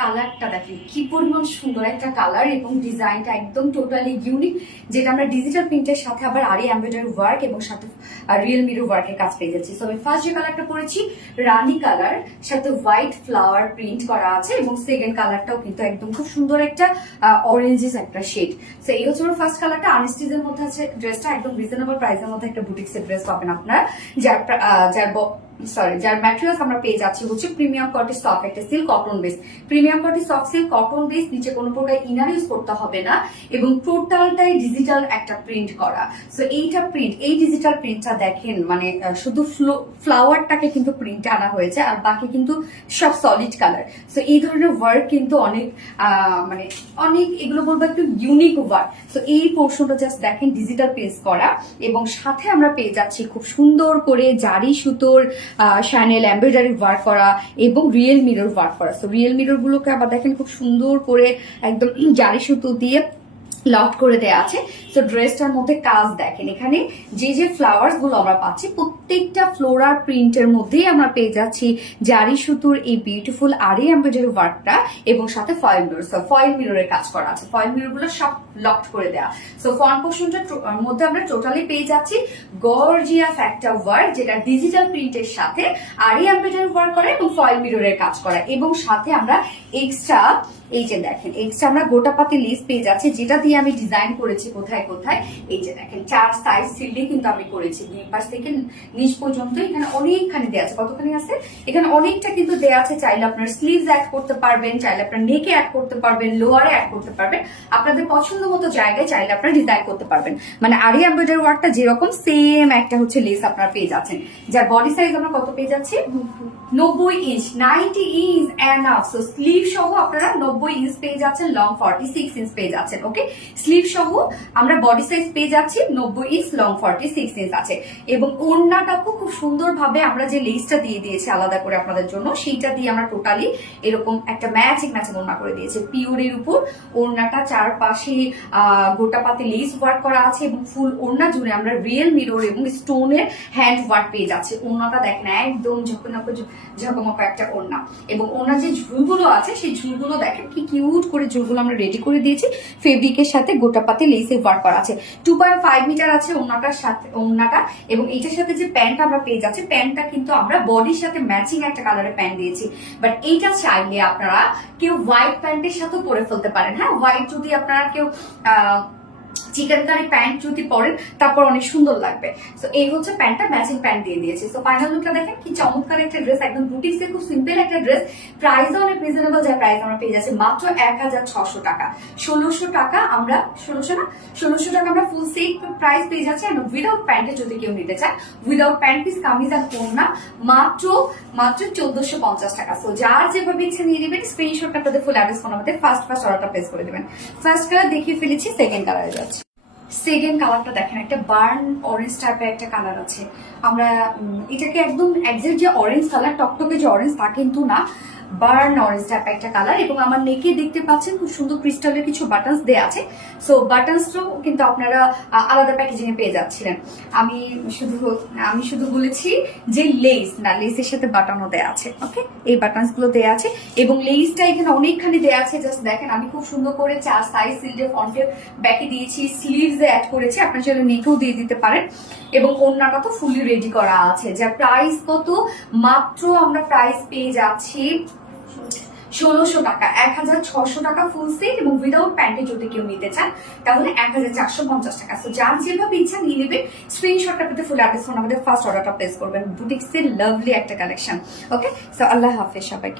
কালারটা দেখেন কি পরিমাণ সুন্দর একটা কালার এবং ডিজাইনটা একদম টোটালি ইউনিক, যেটা আমরা ডিজিটাল প্রিন্টের সাথে আবার আরি এমব্রয়ডারি ওয়ার্ক এবং সাথে রিয়েল মিরর ওয়ার্কের কাজ পেয়ে যাচ্ছি। সো আমি ফার্স্ট যে কালারটা পরেছি রানী কালার, সাথে হোয়াইট ফ্লাওয়ার প্রিন্ট করা আছে এবং সেকেন্ড কালারটাও কিন্তু একদম খুব সুন্দর একটা অরেঞ্জিস একটা শেড। সো এই হচ্ছে আমার ফার্স্ট কালারটা। আনস্টিচের মধ্যে আছে ড্রেসটা, একদম রিজনেবল প্রাইসের মধ্যে একটা বুটিক্সের ড্রেস পাবেন আপনারা, যার ম্যাটেরিয়ালস আমরা পেয়ে যাচ্ছি হচ্ছে প্রিমিয়াম কোয়ালিটি সফট একটা silk cotton base, premium quality soft silk cotton base, নিচে কোনো প্রকার ইনার ইউজ করতে হবে না এবং টোটালটাই ডিজিটাল একটা প্রিন্ট করা। সো এইটা প্রিন্ট, এই ডিজিটাল প্রিন্টটা দেখেন মানে শুধু ফ্লাওয়ারটাকে কিন্তু প্রিন্ট আনা হয়েছে আর বাকি কিন্তু সব সলিড কালার। সো এই ধরনের ওয়ার্ক কিন্তু অনেক মানে অনেক এগুলো বলবো একটু ইউনিক ওয়ার্ক। সো এই পোর্শনটা জাস্ট দেখেন ডিজিটাল পেজ করা এবং সাথে আমরা পেয়ে যাচ্ছি খুব সুন্দর করে জারি সুতোর শ্যানেল এমব্রয়ডারি ওয়ার্ক করা এবং রিয়েল মিরর ওয়ার্ক করা। সো রিয়েল মিরর গুলোকে আবার দেখেন খুব সুন্দর করে একদম জারি সুতো দিয়ে লক করে দেয়া আছে। সো ড্রেসটার মধ্যে কাজ দেখেন, এখানে যে যে ফ্লাওয়ার্স গুলো আমরা পাচ্ছি প্রত্যেকটা ফ্লোরাল প্রিন্টের মধ্যেই আমরা পেয়ে যাচ্ছি জারি সুতোর এই বিউটিফুল আরি এমব্রয়ডারি ওয়ার্কটা এবং সাথে ফয়েল মিরর। সো ফয়েল মিররের কাজ করা আছে, ফয়েল মিরর গুলো সব লক করে দেয়া। সো ফ্রন্ট পোর্শনটার মধ্যে আমরা টোটালি পেয়ে যাচ্ছি গর্জিয়াস একটা ওয়ার্ক, যেটা ডিজিটাল প্রিন্টের সাথে আরি এমব্রয়ডারি ওয়ার্ক করা এবং ফয়েল মিররের কাজ করা এবং সাথে আমরা এক্সট্রা এই যে দেখেন এক্সট্রা আমরা গোটা পাতি লেস পেয়ে যাচ্ছি, যেটা দিয়ে আমি ডিজাইন করেছি কোথায় কোথায়। এই যে দেখেন 4 সাইজ সিল্ডে কিন্তু আমি করেছি, দুই পাশ থেকে নিচ পর্যন্ত এখানে অনেকখানি দেওয়া আছে। কতখানি আছে এখানে? অনেকটা কিন্তু দেওয়া আছে। চাইলে আপনার স্লিভস অ্যাড করতে পারবেন, চাইলে আপনার নেকে অ্যাড করতে পারবেন, লোয়ারে অ্যাড করতে পারবেন, আপনাদের পছন্দ মতো জায়গায় চাইলে আপনারা ডিজাইন করতে পারবেন। মানে আরি এমব্রয়ডারি ওয়ার্কটা যেরকম সেম একটা হচ্ছে লেস আপনারা পেয়ে যাচ্ছেন, যার বডি সাইজ আমরা কত পেয়ে যাচ্ছি 90 inch, 90 inch enough. So sleeve সহ আপনারা 90 ইঞ্চ পেয়ে যাচ্ছেন, লং 46 ইঞ্চ পেয়ে যাচ্ছেন। ওকে, স্লিভ সহ আমরা বডি সাইজ পেয়ে যাচ্ছি 90 ইঞ্চ, লং 46 ইঞ্চ আছে এবং ওড়নাটাও খুব সুন্দরভাবে আমরা যে লেসটা দিয়ে দিয়েছি আলাদা করে আপনাদের জন্য, সেইটা দিয়ে আমরা টোটালি এরকম একটা ম্যাচিং ওড়না করে দিয়েছি। পিওরের উপর ওড়নাটা চারপাশে গোটা পাতে লেস ওয়ার্ক করা আছে এবং ফুল ওড়না জুড়ে আমরা রিয়েল মিরর এবং স্টোনের হ্যান্ড ওয়ার্ক পেয়ে যাচ্ছে। ওড়নাটা দেখেন একদম ঝকমকা একটা ওড়না এবং ওড়নার যে ঝুলগুলো আছে সেই ঝুলগুলো দেখেন কি কিউট করে ঝুলগুলো আমরা রেডি করে দিয়েছি। ফেব্রিকের সাথে গোটা পাতে লেসে ওয়ার্ক করা আছে। 2.5 মিটার আছে ওড়নাটার সাথে ওড়নাটা এবং এটার সাথে যে প্যান্ট আমরা পেয়ে যাচ্ছি, প্যান্টটা কিন্তু আমরা বডির সাথে ম্যাচিং একটা কালারের প্যান্ট দিয়েছি। বাট এইটা চাইলে আপনারা কেউ হোয়াইট প্যান্টের সাথেও পরে ফেলতে পারেন। হ্যাঁ, হোয়াইট যদি আপনারা কেউ চিকেন কারি প্যান্ট যদি পরেন তারপর অনেক সুন্দর লাগবে। সো এই হচ্ছে প্যান্টটা, ম্যাচিং প্যান্ট দিয়ে দিয়েছি। সো ফাইনাল লুকটা দেখেন কি চমৎকার একটা ড্রেস, একদম বুটিক্সে খুব সিম্পল একটা ড্রেস, প্রাইসও অনেক রিজনেবল, যার প্রাইস আমরা পেয়ে যাচ্ছি মাত্র 1600 টাকা। 1600 টাকা আমরা 1600 টাকা আমরা ফুল সেট প্রাইস পেয়ে যাচ্ছি। আর উইদাউট প্যান্টে যদি কেউ নিতে চায়, উইদাউট প্যান্ট পিস কামিজ আর ওড়না মাত্র 1450 টাকা। সো যার যেভাবে ইচ্ছে নিয়ে নেবেন, স্ক্রিনশট আপনাদের ফুল অ্যাড্রেস ফোন আমাদের ফার্স্ট অর্ডারটা প্লেস করে দেবেন। ফার্স্ট কালার দেখিয়ে ফেলেছি, সেকেন্ড কালারে যাচ্ছে। সেকেন্ড কালারটা দেখেন একটা বার্ন অরেঞ্জ টাইপের একটা কালার আছে। আমরা এটাকে একদম একজ্যাক্ট যে অরেঞ্জ কালার টকটকে যে অরেঞ্জ তা কিন্তু না, বার্ন অরেঞ্জ টাইপের একটা কালার এবং আমার নেকে দেখতে পাচ্ছেন খুব সুন্দর ক্রিস্টালের কিছু বাটনস দেয়া আছে। সো বাটনসটাও কিন্তু আপনারা আলাদা প্যাকেজিং এ পেয়ে যাচ্ছিলেন। আমি শুধু বলেছি যে লেস না, লেসের সাথে বাটনও দেয়া আছে। ওকে, এই বাটনস গুলো দেয়া আছে এবং লেসটা এখানে অনেকখানি দেয়া আছে। জাস্ট দেখেন আমি খুব সুন্দর করে 4 সাইজ সিল্ডে ফ্রন্টের ব্যাকে দিয়েছি, স্লিভস অ্যাড করেছি, আপনার চাইলে নেকেও দিয়ে দিতে পারেন এবং ওড়নাটা তো ফুলি রেডি করা আছে। যার প্রাইস কত, মাত্র আমরা প্রাইস পেয়ে যাচ্ছি 1600 টাকা, 1600 টাকা ফুল সেট এবং উইদাউট প্যান্টে যদি কেউ নিতে চান তাহলে 1450 টাকা। সো যার যেভাবে ইচ্ছা নিয়ে নেবেন, স্ক্রিনশটটা পেতে ফুল অ্যাড্রেস ফোন আমাদের ফার্স্ট অর্ডারটা প্লেস করবেন। বুটিক্সের লাভলি একটা কালেকশন। ওকে, সো আল্লাহ হাফেজ সবাইকে।